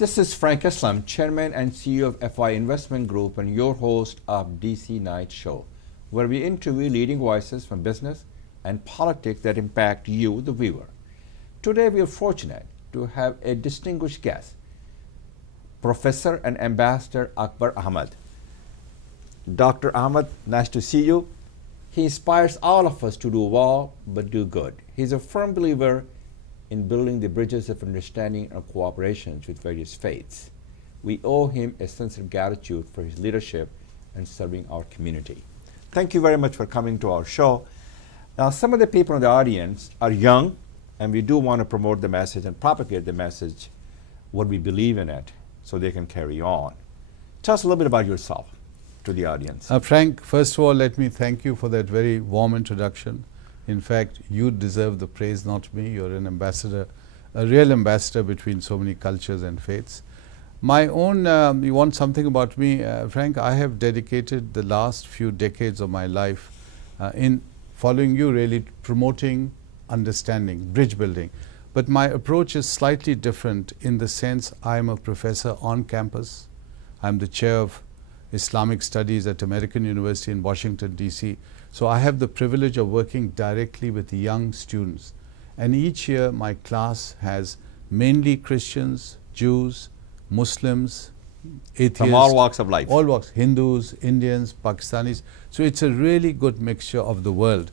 This is Frank Islam, Chairman and CEO of FI Investment Group and your host of DC Night Show, where we interview leading voices from business and politics that impact you, the viewer. Today we are fortunate to have a distinguished guest, Professor and Ambassador Akbar Ahmed. Dr. Ahmed, nice to see you. He inspires all of us to do well but do good. He's a firm believer in building the bridges of understanding and cooperation with various faiths. We owe him a sense of gratitude for his leadership and serving our community. Thank you very much for coming to our show. Now, some of the people in the audience are young, and we do want to promote the message and propagate the message, what we believe in it, so they can carry on. Tell us a little bit about yourself to the audience. Frank, first of all, let me thank you for that very warm introduction. In fact, you deserve the praise, not me. You're an ambassador, a real ambassador between so many cultures and faiths. My own, you want something about me, Frank? I have dedicated the last few decades of my life in following you, really promoting understanding, bridge building. But my approach is slightly different in the sense I'm a professor on campus. I'm the chair of Islamic Studies at American University in Washington, D.C. So I have the privilege of working directly with young students. And each year my class has mainly Christians, Jews, Muslims, atheists. From all walks of life. All walks, Hindus, Indians, Pakistanis. So it's a really good mixture of the world.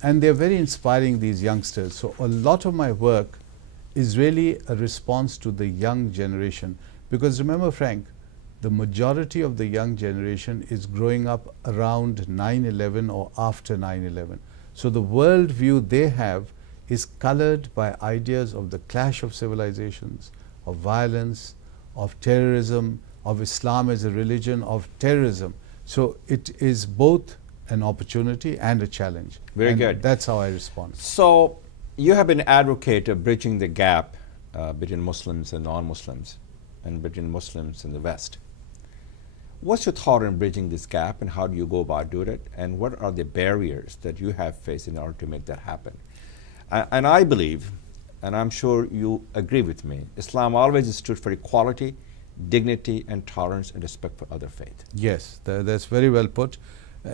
And they're very inspiring, these youngsters. So a lot of my work is really a response to the young generation. Because remember, Frank, the majority of the young generation is growing up around 9/11 or after 9/11. So the worldview they have is colored by ideas of the clash of civilizations, of violence, of terrorism, of Islam as a religion, of terrorism. So it is both an opportunity and a challenge. Very good. That's how I respond. So you have been an advocate of bridging the gap between Muslims and non-Muslims, and between Muslims and the West. What's your thought on bridging this gap, and how do you go about doing it, and what are the barriers that you have faced in order to make that happen? And I believe, and I'm sure you agree with me, Islam always stood for equality, dignity, and tolerance and respect for other faith. Yes, that's very well put.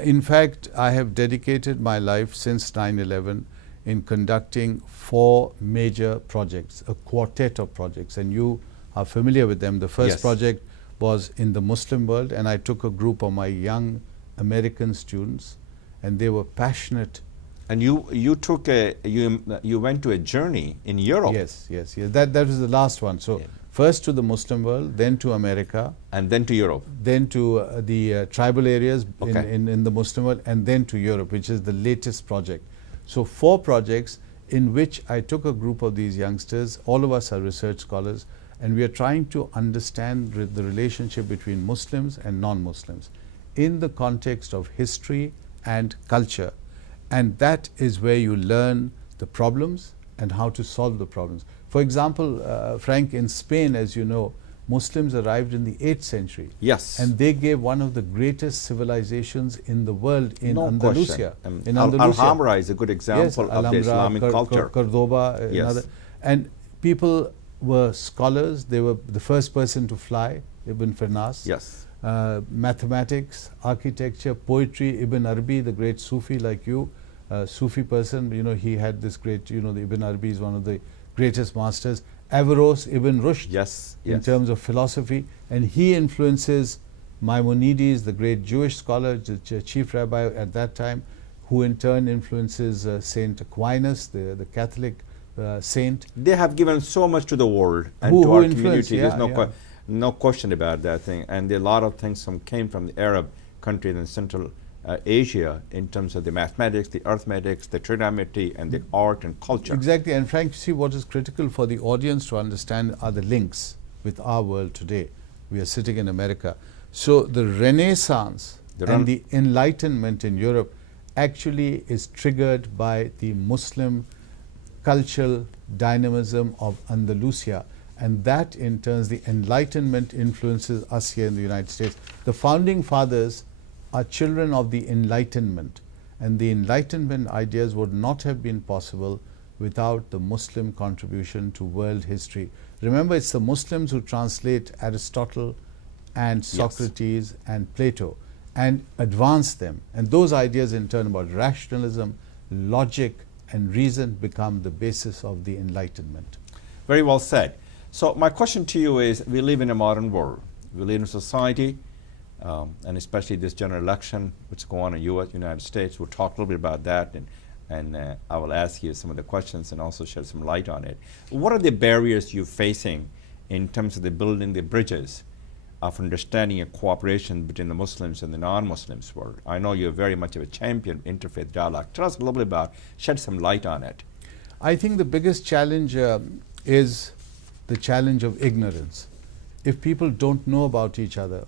In fact, I have dedicated my life since 9/11 in conducting 4 major projects, a quartet of projects, and you are familiar with them. The first Yes. project was in the Muslim world, and I took a group of my young American students, and they were passionate. And you took you went to a journey in Europe. Yes. That was the last one. So Yeah. first to the Muslim world, then to America, And then to Europe. then to the tribal areas Okay. in the Muslim world, and then to Europe, which is the latest project. So 4 projects in which I took a group of these youngsters. All of us are research scholars, and we are trying to understand the relationship between Muslims and non-Muslims in the context of history and culture. And that is where you learn the problems and how to solve the problems. For example, Frank, in Spain, as you know, Muslims arrived in the 8th century. Yes. And they gave one of the greatest civilizations in the world in No Andalusia. question. In Andalusia. Alhambra is a good example of the Alhambra, Islamic culture. Cordoba, Yes. another. And people were scholars. They were the first person to fly, Ibn Firnas. Yes. Mathematics, architecture, poetry. Ibn Arabi, the great Sufi like you, Sufi person, you know, he had this great, you know, the Ibn Arabi is one of the greatest masters. Averroes, Ibn Rushd, Yes. in terms of philosophy, and he influences Maimonides, the great Jewish scholar, the chief rabbi at that time, who in turn influences Saint Aquinas, the Catholic saint. They have given so much to the world and Who to our influenced, community. There's yeah. no question about that thing. And a lot of things came from the Arab countries in Central Asia in terms of the mathematics, the arithmetics, the trigonometry, and the art and culture. Exactly. And Frank, see, what is critical for the audience to understand are the links with our world today. We are sitting in America. So the Renaissance and the Enlightenment in Europe actually is triggered by the Muslim cultural dynamism of Andalusia, and that in turn, the Enlightenment influences us here in the United States. The founding fathers are children of the Enlightenment, and the Enlightenment ideas would not have been possible without the Muslim contribution to world history. Remember, it's the Muslims who translate Aristotle and Socrates and Plato and advance them. And those ideas in turn about rationalism, logic and reason become the basis of the Enlightenment. Very well said. So my question to you is, we live in a modern world. We live in a society, and especially this general election, which is going on in the United States. We'll talk a little bit about that, and I will ask you some of the questions and also shed some light on it. What are the barriers you're facing in terms of the building the bridges of understanding and cooperation between the Muslims and the non-Muslims world? I know you're very much of a champion of interfaith dialogue. Tell us a little bit about, shed some light on it. I think the biggest challenge is the challenge of ignorance. If people don't know about each other,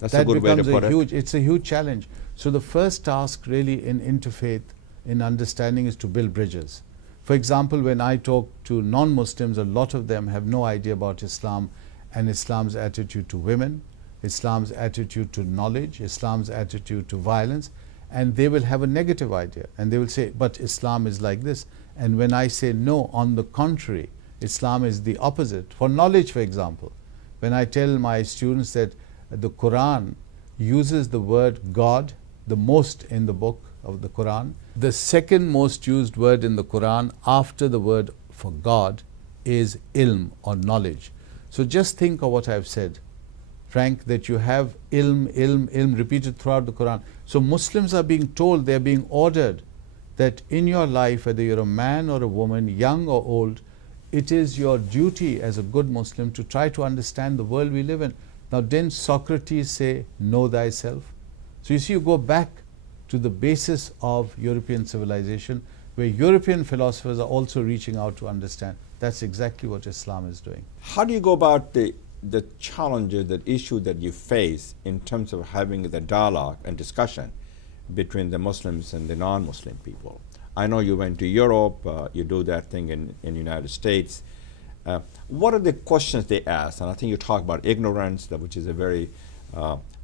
That's that a good way to put it. It's a huge challenge. So the first task really in interfaith, in understanding, is to build bridges. For example, when I talk to non-Muslims, a lot of them have no idea about Islam and Islam's attitude to women, Islam's attitude to knowledge, Islam's attitude to violence, and they will have a negative idea and they will say, but Islam is like this. And when I say no, on the contrary, Islam is the opposite. For knowledge, for example, when I tell my students that the Quran uses the word God the most in the book of the Quran, the second most used word in the Quran after the word for God is ilm or knowledge. So just think of what I've said, Frank, that you have ilm repeated throughout the Quran. So Muslims are being told, they're being ordered that in your life, whether you're a man or a woman, young or old, it is your duty as a good Muslim to try to understand the world we live in. Now, didn't Socrates say, know thyself? So you see, you go back to the basis of European civilization, where European philosophers are also reaching out to understand. That's exactly what Islam is doing. How do you go about the challenge, the issue that you face in terms of having the dialogue and discussion between the Muslims and the non-Muslim people? I know you went to Europe, you do that thing in the United States. What are the questions they ask? And I think you talk about ignorance, which is a very,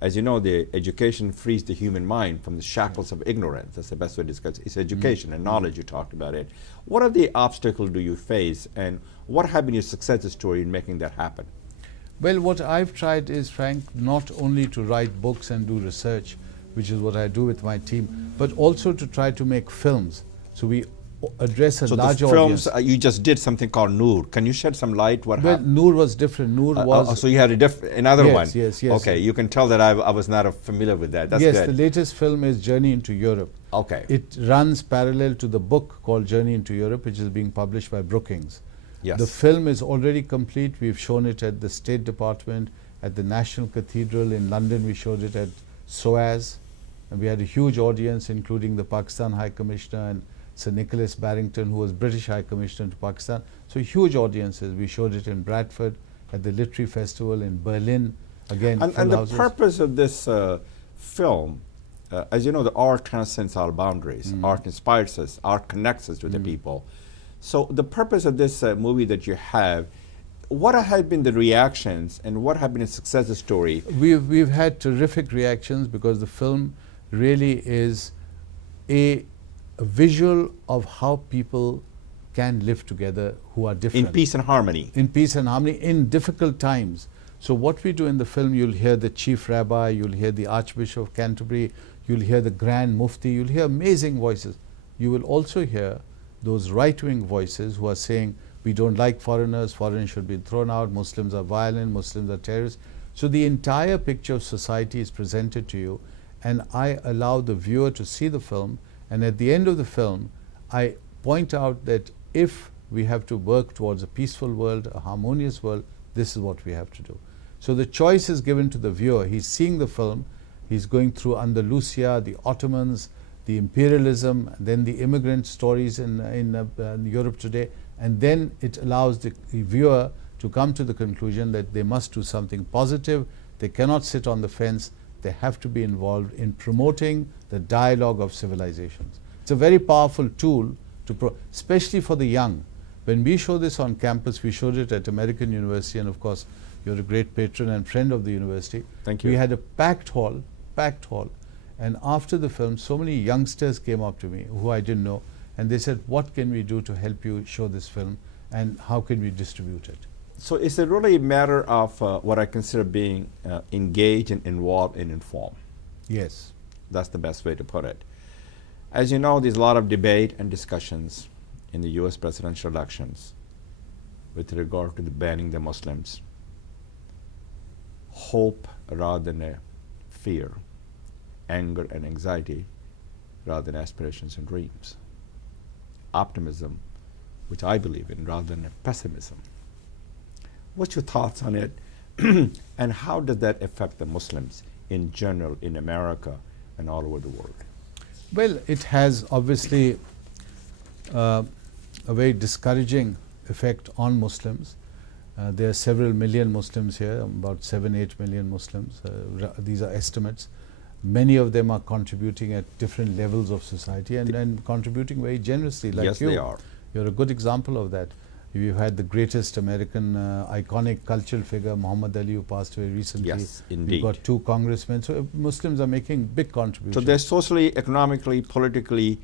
as you know, the education frees the human mind from the shackles of ignorance. That's the best way to discuss it. It's education and knowledge, you talked about it. What are the obstacles do you face, and what have been your success story in making that happen? Well, what I've tried is, Frank, not only to write books and do research, which is what I do with my team, but also to try to make films. So we address a large audience. So the films, you just did something called Noor. Can you shed some light what happened? Noor was different. Noor was... so you had another one? Yes. Okay, you can tell that I was not familiar with that. That's good. Yes, the latest film is Journey into Europe. Okay. It runs parallel to the book called Journey into Europe, which is being published by Brookings. Yes. The film is already complete. We've shown it at the State Department, at the National Cathedral in London. We showed it at SOAS. And we had a huge audience, including the Pakistan High Commissioner and Sir Nicholas Barrington, who was British High Commissioner to Pakistan. So huge audiences. We showed it in Bradford, at the Literary Festival in Berlin. Again, and the purpose of this film, as you know, the art transcends all boundaries. Art inspires us. Art connects us with the people. So the purpose of this movie that you have, what have been the reactions and what have been the success story? We've had terrific reactions because the film really is a visual of how people can live together who are different. In peace and harmony. In peace and harmony in difficult times. So what we do in the film, you'll hear the Chief Rabbi, you'll hear the Archbishop of Canterbury, you'll hear the Grand Mufti, you'll hear amazing voices. You will also hear those right-wing voices who are saying, we don't like foreigners, foreigners should be thrown out, Muslims are violent, Muslims are terrorists. So the entire picture of society is presented to you, and I allow the viewer to see the film, and at the end of the film, I point out that if we have to work towards a peaceful world, a harmonious world, this is what we have to do. So the choice is given to the viewer. He's seeing the film, he's going through Andalusia, the Ottomans, the imperialism, then the immigrant stories in Europe today, and then it allows the viewer to come to the conclusion that they must do something positive. They cannot sit on the fence. They have to be involved in promoting the dialogue of civilizations. It's a very powerful tool, especially for the young. When we show this on campus, we showed it at American University, and of course, you're a great patron and friend of the university. Thank you. We had a packed hall, and after the film, so many youngsters came up to me who I didn't know, and they said, what can we do to help you show this film, and how can we distribute it? So is it really a matter of what I consider being engaged and involved and informed? Yes. That's the best way to put it. As you know, there's a lot of debate and discussions in the U.S. presidential elections with regard to the banning the Muslims. Hope rather than fear, anger and anxiety rather than aspirations and dreams. Optimism, which I believe in, rather than pessimism. What's your thoughts on it, and how does that affect the Muslims in general in America and all over the world? Well, it has obviously a very discouraging effect on Muslims. There are several million Muslims here, about 7-8 million Muslims. These are estimates. Many of them are contributing at different levels of society and contributing very generously, like yes, you. they are. You're a good example of that. You've had the greatest American iconic cultural figure, Muhammad Ali, who passed away recently. Yes, indeed. We've got 2 congressmen. So Muslims are making big contributions. So they're socially, economically, politically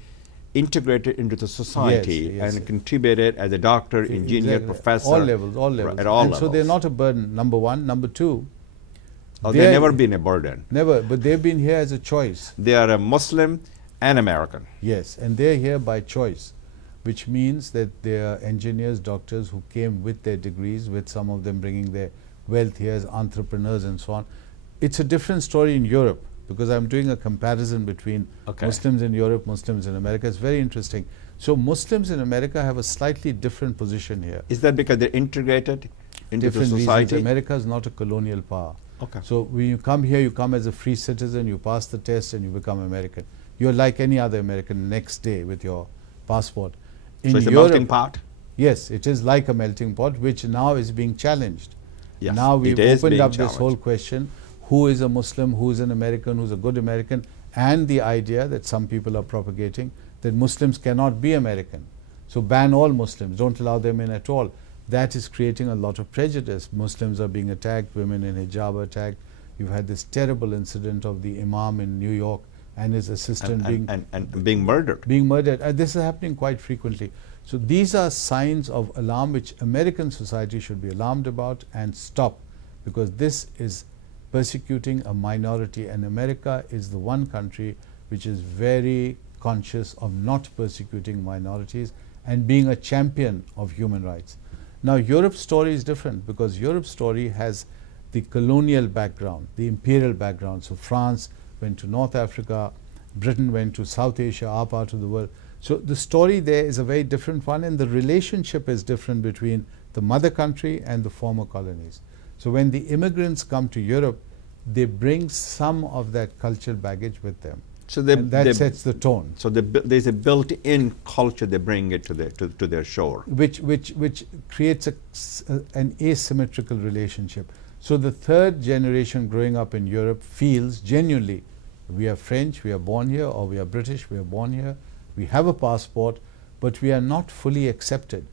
integrated into the society Yes, and contributed as a doctor, engineer, Exactly. professor. All levels, all levels. At all and levels. so they're not a burden, number one. Number two, They've never been a burden. never, but they've been here as a choice. They are a Muslim and American. Yes, and they're here by choice, which means that they are engineers, doctors who came with their degrees, with some of them bringing their wealth here as entrepreneurs and so on. It's a different story in Europe, because I'm doing a comparison between Muslims in Europe, Muslims in America. It's very interesting. So Muslims in America have a slightly different position here. Is that because they're integrated into Different the society? reasons. America is not a colonial power. Okay. So when you come here, you come as a free citizen, you pass the test and you become American. You're like any other American next day with your passport. So it's a melting pot? Yes, it is like a melting pot, which now is being challenged. Yes, now we've it is opened being up this challenged. whole question, who is a Muslim, who is an American, who's a good American, and the idea that some people are propagating that Muslims cannot be American. So ban all Muslims, don't allow them in at all. That is creating a lot of prejudice. Muslims are being attacked, women in hijab are attacked. You've had this terrible incident of the Imam in New York and his assistant being murdered. Being murdered. This is happening quite frequently. So these are signs of alarm which American society should be alarmed about and stop, because this is persecuting a minority, and America is the one country which is very conscious of not persecuting minorities and being a champion of human rights. Now Europe's story is different, because Europe's story has the colonial background, the imperial background. So France went to North Africa, Britain went to South Asia, our part of the world. So the story there is a very different one, and the relationship is different between the mother country and the former colonies. So when the immigrants come to Europe, they bring some of that cultural baggage with them. So and that sets the tone. So there's a built-in culture they bring it to their shore, which creates an asymmetrical relationship. So the third generation growing up in Europe feels genuinely, we are French, we are born here, or we are British, we are born here, we have a passport, but we are not fully accepted.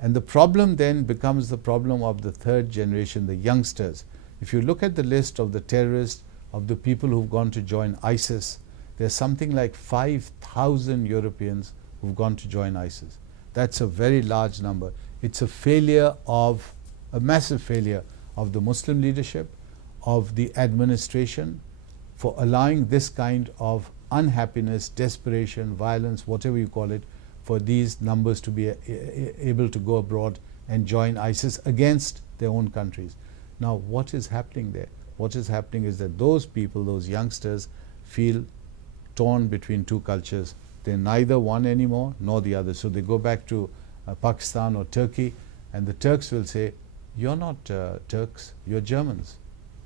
And the problem then becomes the problem of the third generation, the youngsters. If you look at the list of the terrorists, of the people who've gone to join ISIS, there's something like 5,000 Europeans who've gone to join ISIS. That's a very large number. It's a massive failure of the Muslim leadership, of the administration, for allowing this kind of unhappiness, desperation, violence, whatever you call it, for these numbers to be able to go abroad and join ISIS against their own countries. Now what is happening there? What is happening is that those people, those youngsters, feel torn between two cultures. They're neither one anymore nor the other. So they go back to Pakistan or Turkey, and the Turks will say, you're not Turks, you're Germans.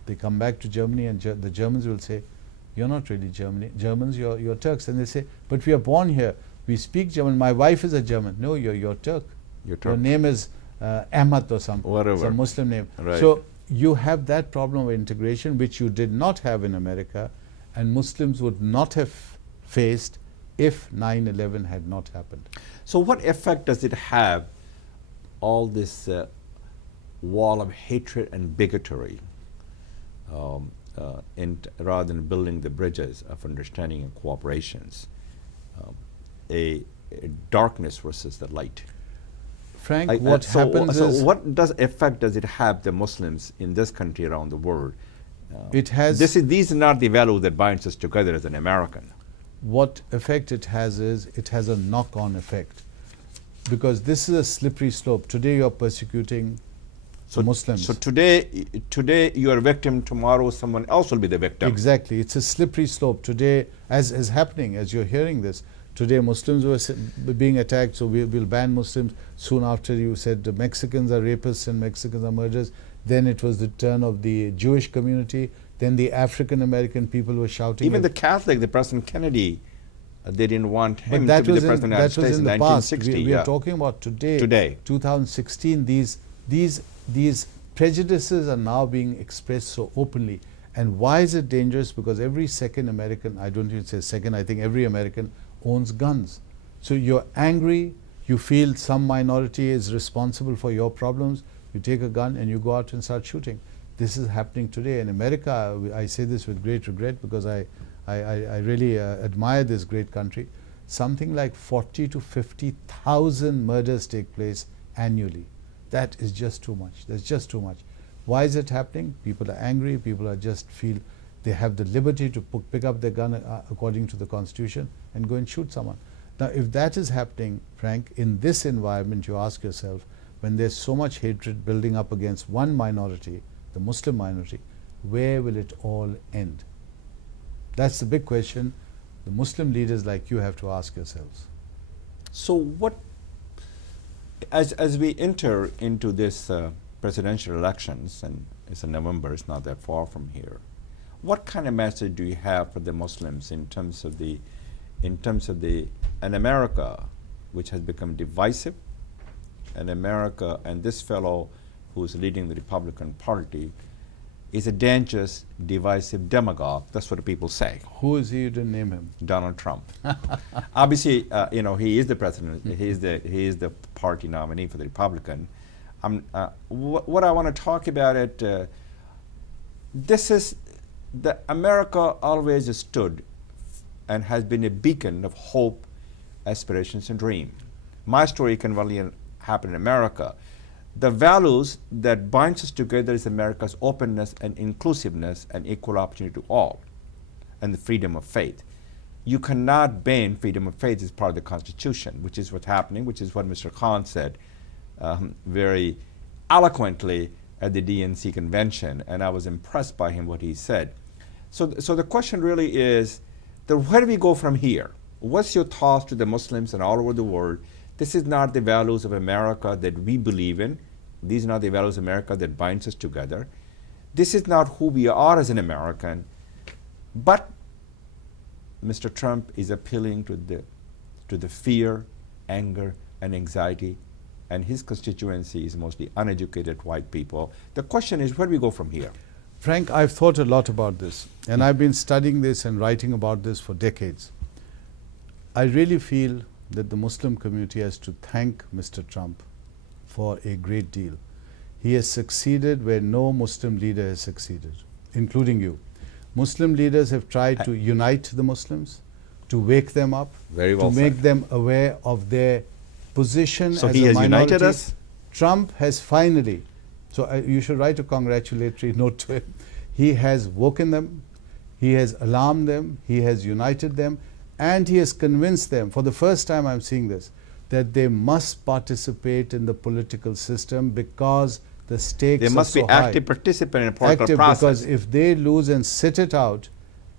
They come back to Germany, and the Germans will say, you're not really Germans, you're Turks. And they say, but we are born here, we speak German, my wife is a German. No, you're Turk. Your name is Ahmed or some Muslim name. Right. So you have that problem of integration, which you did not have in America, and Muslims would not have faced if 9/11 had not happened. So what effect does it have, all this wall of hatred and bigotry, rather than building the bridges of understanding and cooperations? A darkness versus the light. Frank, what happens is what effect does it have the Muslims in this country around the world? It has. These are not the values that binds us together as an American. What effect it has is it has a knock-on effect, because this is a slippery slope. Today you are persecuting Muslims. So today you are a victim. Tomorrow someone else will be the victim. Exactly, it's a slippery slope. Today, as is happening, as you're hearing this, today Muslims were being attacked, so we'll ban Muslims. Soon after you said the Mexicans are rapists and Mexicans are murderers. Then it was the turn of the Jewish community. Then the African American people were shouting. Even the Catholic, the President Kennedy, they didn't want him to be the President of the United States in 1960. We are talking about today, 2016. These prejudices are now being expressed so openly. And why is it dangerous? Because every second American, I don't even say second, I think every American owns guns. So you're angry, you feel some minority is responsible for your problems, you take a gun and you go out and start shooting. This is happening today in America. I say this with great regret because I really admire this great country. Something like 40 to 50,000 murders take place annually. That is just too much. That's just too much. Why is it happening? People are angry. People are just feel they have the liberty to pick up their gun according to the Constitution and go and shoot someone. Now, if that is happening, Frank, in this environment, you ask yourself, when there's so much hatred building up against one minority, the Muslim minority, where will it all end? That's the big question the Muslim leaders like you have to ask yourselves. So what, as we enter into this presidential elections, and it's in November, it's not that far from here, what kind of message do you have for the Muslims in terms of an America which has become divisive, an America, and this fellow who's leading the Republican Party is a dangerous, divisive demagogue. That's what the people say. Who is he? You didn't name him. Donald Trump. Obviously, he is the president. He is the party nominee for the Republican. What I want to talk about it. This is the America always stood and has been a beacon of hope, aspirations, and dream. My story can only happen in America. The values that binds us together is America's openness and inclusiveness and equal opportunity to all, and the freedom of faith. You cannot ban freedom of faith as part of the Constitution, which is what's happening, which is what Mr. Khan said very eloquently at the DNC convention, and I was impressed by him, what he said. So the question really is, where do we go from here? What's your thoughts to the Muslims and all over the world? This is not the values of America that we believe in. These are not the values of America that binds us together. This is not who we are as an American. But Mr. Trump is appealing to the fear, anger, and anxiety, and his constituency is mostly uneducated white people. The question is, where do we go from here? Frank, I've thought a lot about this, and I've been studying this and writing about this for decades. I really feel that the Muslim community has to thank Mr. Trump for a great deal. He has succeeded where no Muslim leader has succeeded, including you. Muslim leaders have tried to unite the Muslims, to wake them up, Very well to make them aware of their position So as he a has minority. united us? Trump has finally, so you should write a congratulatory note to him. He has woken them, he has alarmed them, he has united them, and he has convinced them, for the first time I'm seeing this, that they must participate in the political system because the stakes are so high. They must be active participants in a political process. Because if they lose and sit it out,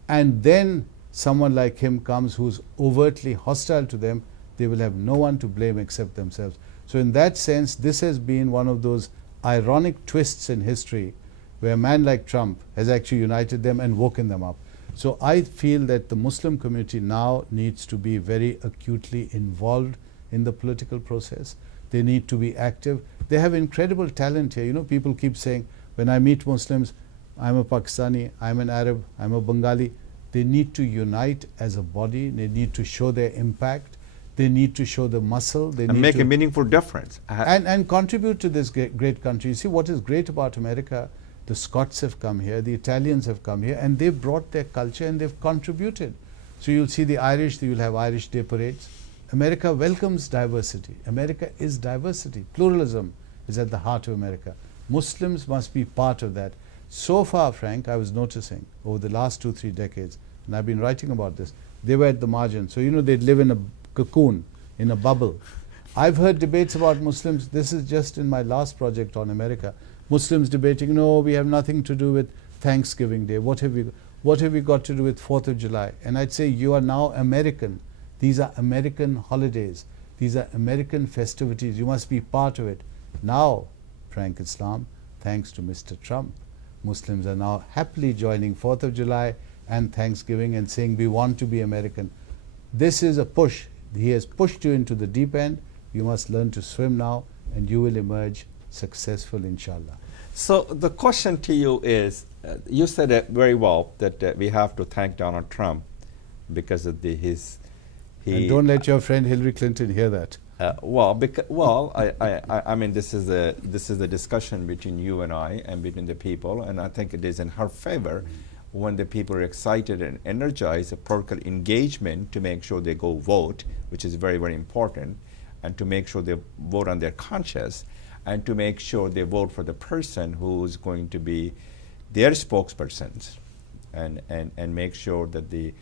and then someone like him comes who's overtly hostile to them, they will have no one to blame except themselves. So in that sense, this has been one of those ironic twists in history where a man like Trump has actually united them and woken them up. So I feel that the Muslim community now needs to be very acutely involved in the political process. They need to be active. They have incredible talent here. You know, people keep saying, when I meet Muslims, I'm a Pakistani, I'm an Arab, I'm a Bengali. They need to unite as a body. They need to show their impact. They need to show the muscle. They need make to a meaningful difference. and contribute to this great country. You see, what is great about America, the Scots have come here, the Italians have come here, and they've brought their culture and they've contributed. So you'll see the Irish, you'll have Irish Day parades. America welcomes diversity. America is diversity. Pluralism is at the heart of America. Muslims must be part of that. So far, Frank, I was noticing over the last 2-3 decades, and I've been writing about this, they were at the margin. So, you know, they'd live in a cocoon, in a bubble. I've heard debates about Muslims. This is just in my last project on America. Muslims debating, no, we have nothing to do with Thanksgiving Day. What have we got to do with 4th of July? And I'd say, you are now American. These are American holidays. These are American festivities. You must be part of it. Now, Frank Islam, thanks to Mr. Trump, Muslims are now happily joining 4th of July and Thanksgiving and saying, we want to be American. This is a push. He has pushed you into the deep end. You must learn to swim now, and you will emerge successful, inshallah. So the question to you is, you said it very well, that we have to thank Donald Trump because of and don't let your friend Hillary Clinton hear that. I mean, this is a discussion between you and I and between the people, and I think it is in her favor when the people are excited and energized, a political engagement to make sure they go vote, which is very, very important, and to make sure they vote on their conscience, and to make sure they vote for the person who's going to be their spokespersons, and make sure that the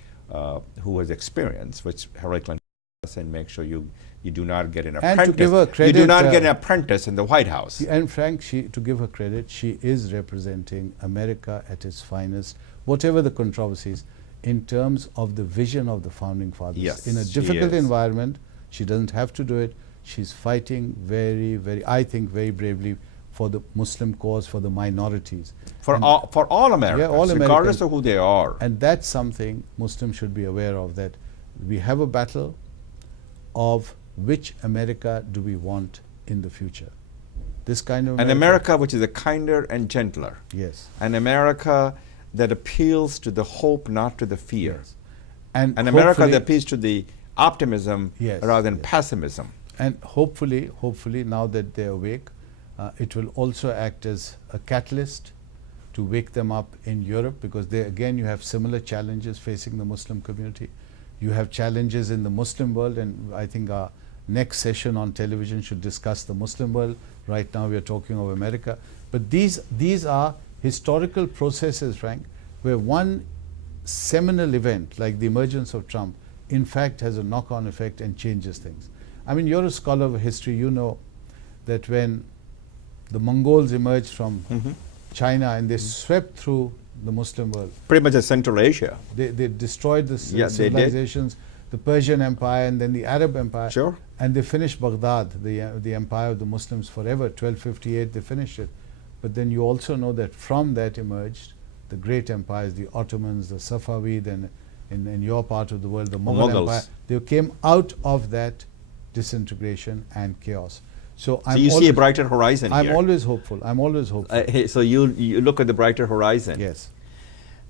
who has experience, which Hillary Clinton does, and make sure you do not get an apprentice. And to give her credit, you do not get an apprentice in the White House. And Frank, to give her credit, she is representing America at its finest, whatever the controversies, in terms of the vision of the founding fathers. Yes, in a difficult environment, she doesn't have to do it. She's fighting very, very, I think, very bravely for the Muslim cause, for the minorities. For all Americans, yeah, all regardless Americans. of who they are. And that's something Muslims should be aware of, that we have a battle of which America do we want in the future. This kind of An America which is a kinder and gentler. Yes. An America that appeals to the hope, not to the fear. Yes. And An America that appeals to the optimism rather than pessimism. And hopefully, now that they're awake, it will also act as a catalyst to wake them up in Europe, because there again you have similar challenges facing the Muslim community. You have challenges in the Muslim world, and I think our next session on television should discuss the Muslim world. Right now we are talking of America. But these are historical processes, Frank, where one seminal event like the emergence of Trump in fact has a knock-on effect and changes things. I mean, you're a scholar of history. You know that when the Mongols emerged from China and they swept through the Muslim world. Pretty much a Central Asia. They destroyed the civilizations, the Persian Empire and then the Arab Empire. Sure. And they finished Baghdad, the empire of the Muslims, forever. 1258 they finished it. But then you also know that from that emerged the great empires, the Ottomans, the Safavid, and in your part of the world, the Mughal Empire. They came out of that disintegration and chaos. So you see a brighter horizon I'm here. always hopeful. I'm always hopeful. So you look at the brighter horizon. Yes.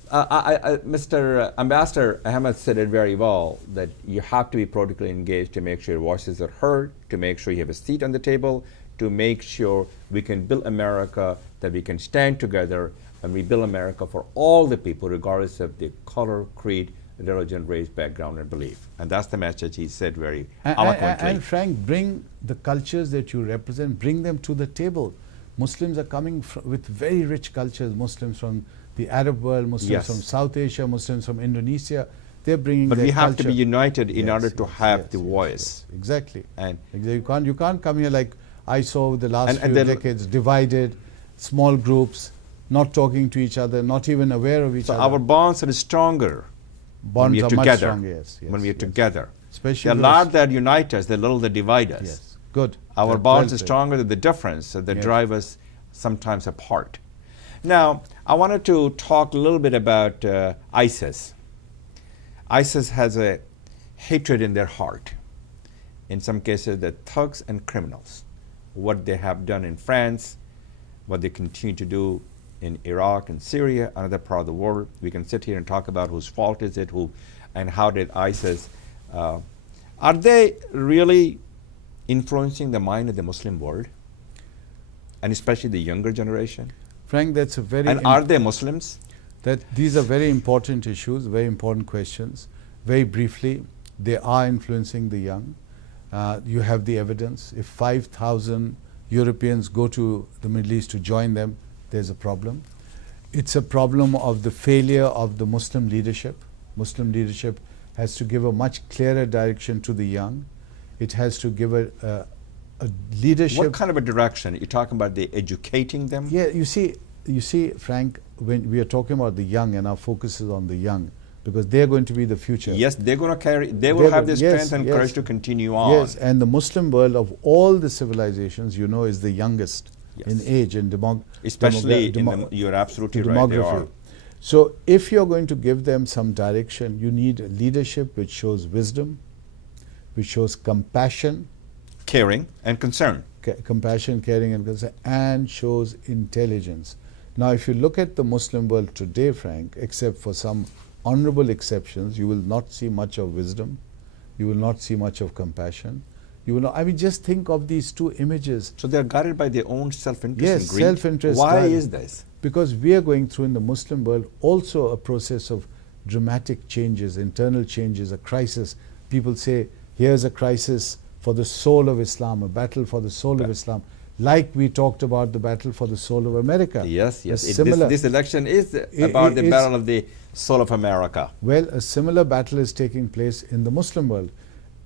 Mr. Ambassador Ahmed said it very well, that you have to be politically engaged to make sure your voices are heard, to make sure you have a seat on the table, to make sure we can build America, that we can stand together and rebuild America for all the people, regardless of the color, creed, religion, race, background, and belief. And that's the message he said very eloquently. And Frank, bring the cultures that you represent, bring them to the table. Muslims are coming with very rich cultures. Muslims from the Arab world, Muslims from South Asia, Muslims from Indonesia. They're bringing their culture. But we have to be united in order to have the voice. Exactly. And you can't come here like I saw over the last few decades, divided, small groups, not talking to each other, not even aware of each other. So our bonds are stronger. Bonds are much stronger, yes. When we are together. Especially the lot that unite us, the little that divide us. Yes, good. Our bonds are stronger than the difference that drive us sometimes apart. Now, I wanted to talk a little bit about ISIS. ISIS has a hatred in their heart. In some cases, they're thugs and criminals. What they have done in France, what they continue to do in Iraq and Syria, another part of the world. We can sit here and talk about whose fault is it, and how did ISIS, are they really influencing the mind of the Muslim world? And especially the younger generation? Frank, that's a very... And are they Muslims? These are very important issues, very important questions. Very briefly, they are influencing the young. You have the evidence. If 5,000 Europeans go to the Middle East to join them, there's a problem. It's a problem of the failure of the Muslim leadership. Muslim leadership has to give a much clearer direction to the young. It has to give a leadership. What kind of a direction? You're talking about the educating them? Yeah, you see, Frank, when we are talking about the young, and our focus is on the young, because they're going to be the future. Yes, they're going to carry, they will have the strength and courage to continue on. Yes, and the Muslim world of all the civilizations, you know, is the youngest in age and especially you're absolutely right, they are. So if you're going to give them some direction, you need a leadership which shows wisdom, which shows compassion, caring and concern. Compassion, caring and concern, and shows intelligence. Now if you look at the Muslim world today, Frank, except for some honorable exceptions, you will not see much of wisdom, you will not see much of compassion. You will not, I mean, just think of these two images. So they're guided by their own self-interest and greed? Self-interest. Why is this? Because we are going through in the Muslim world also a process of dramatic changes, internal changes, a crisis. People say, here's a crisis for the soul of Islam, a battle for the soul of Islam, like we talked about the battle for the soul of America. Yes. This election is about the battle of the soul of America. Well, a similar battle is taking place in the Muslim world.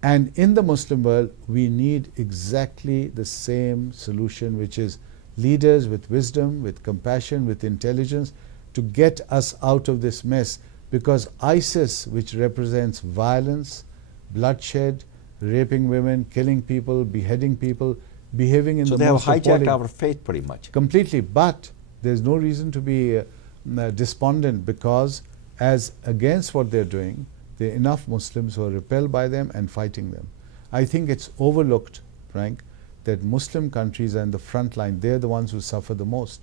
And in the Muslim world, we need exactly the same solution, which is leaders with wisdom, with compassion, with intelligence, to get us out of this mess. Because ISIS, which represents violence, bloodshed, raping women, killing people, beheading people, behaving in the most appalling. So they have hijacked our faith pretty much. Completely. But there's no reason to be despondent, because as against what they're doing, there are enough Muslims who are repelled by them and fighting them. I think it's overlooked, Frank, that Muslim countries are in the front line. They're the ones who suffer the most.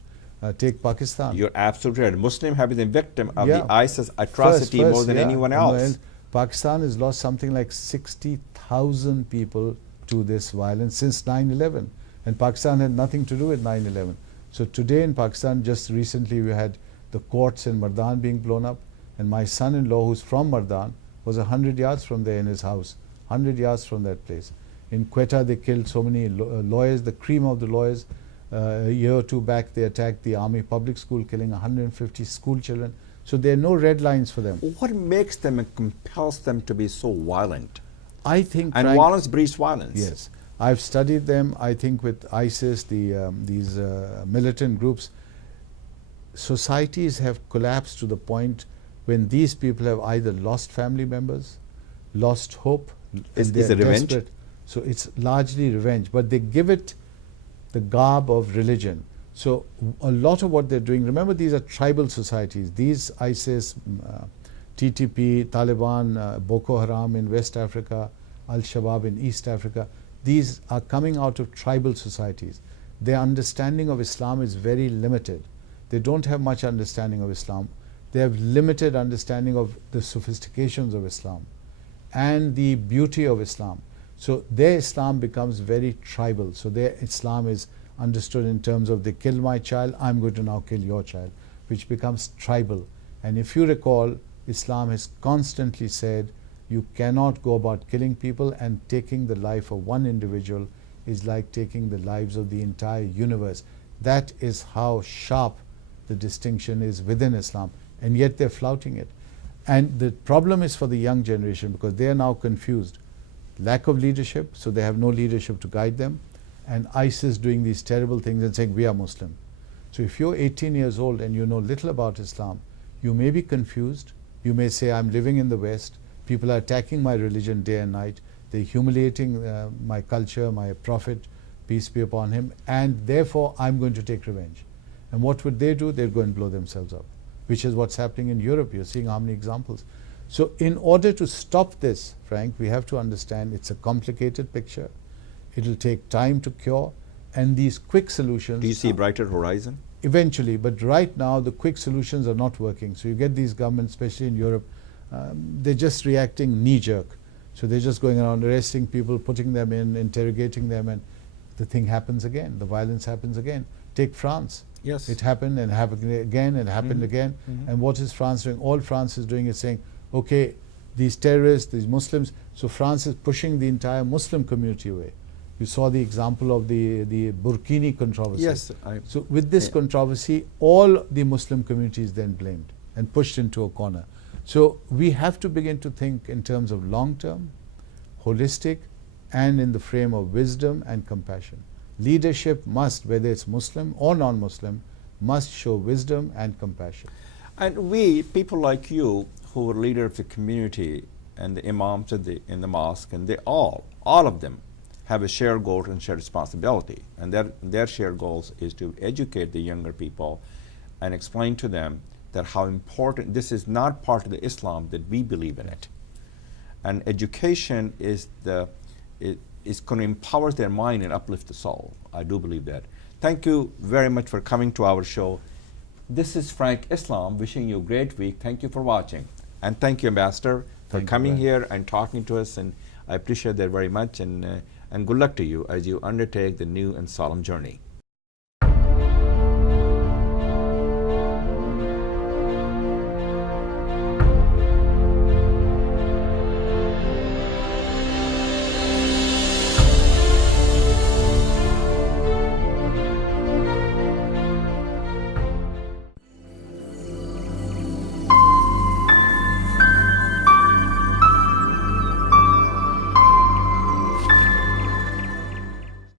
Take Pakistan. You're absolutely right. Muslims have been the victim of the ISIS atrocity more than anyone else. Pakistan has lost something like 60,000 people to this violence since 9/11. And Pakistan had nothing to do with 9/11. So today in Pakistan, just recently we had the courts in Mardan being blown up. And my son-in-law, who's from Mardan, was 100 yards from there in his house, 100 yards from that place. In Quetta, they killed so many lawyers, the cream of the lawyers. A year or two back, they attacked the army public school, killing 150 school children. So there are no red lines for them. What makes them and compels them to be so violent? I think, and Frank, violence breeds violence. Yes. I've studied them. I think with ISIS, these militant groups, societies have collapsed to the point when these people have either lost family members, lost hope. Is it revenge? Desperate. So it's largely revenge, but they give it the garb of religion. So a lot of what they're doing, remember, these are tribal societies. These ISIS, TTP, Taliban, Boko Haram in West Africa, Al-Shabaab in East Africa, these are coming out of tribal societies. Their understanding of Islam is very limited. They don't have much understanding of Islam. They have limited understanding of the sophistications of Islam and the beauty of Islam. So their Islam becomes very tribal. So their Islam is understood in terms of, they kill my child, I'm going to now kill your child, which becomes tribal. And if you recall, Islam has constantly said you cannot go about killing people, and taking the life of one individual is like taking the lives of the entire universe. That is how sharp the distinction is within Islam. And yet they're flouting it. And the problem is for the young generation, because they are now confused. Lack of leadership, so they have no leadership to guide them, and ISIS doing these terrible things and saying, we are Muslim. So if you're 18 years old and you know little about Islam, you may be confused. You may say, I'm living in the West, people are attacking my religion day and night, they're humiliating my culture, my prophet, peace be upon him, and therefore I'm going to take revenge. And what would they do? They'd go and blow themselves up, which is what's happening in Europe. You're seeing how many examples. So in order to stop this, Frank, we have to understand it's a complicated picture. It'll take time to cure, and these quick solutions... Do you see a brighter horizon? Eventually, but right now the quick solutions are not working. So you get these governments, especially in Europe, they're just reacting knee-jerk. So they're just going around arresting people, putting them in, interrogating them, and the thing happens again. The violence happens again. Take France. Yes. It happened and happened again and happened again. And what is France doing? All France is doing is saying, okay, these terrorists, these Muslims. So France is pushing the entire Muslim community away. You saw the example of the Burkini controversy. Yes. So with this controversy, all the Muslim community is then blamed and pushed into a corner. So we have to begin to think in terms of long-term, holistic, and in the frame of wisdom and compassion. Leadership must, whether it's Muslim or non-Muslim, must show wisdom and compassion. And we, people like you, who are leader of the community and the imams in the mosque, and they all of them, have a shared goal and shared responsibility. And their shared goals is to educate the younger people and explain to them that how important, this is not part of the Islam that we believe in it. And education is going to empower their mind and uplift the soul. I do believe that. Thank you very much for coming to our show. This is Frank Islam wishing you a great week. Thank you for watching. And thank you, Ambassador, for coming here and talking to us. And I appreciate that very much. And good luck to you as you undertake the new and solemn journey.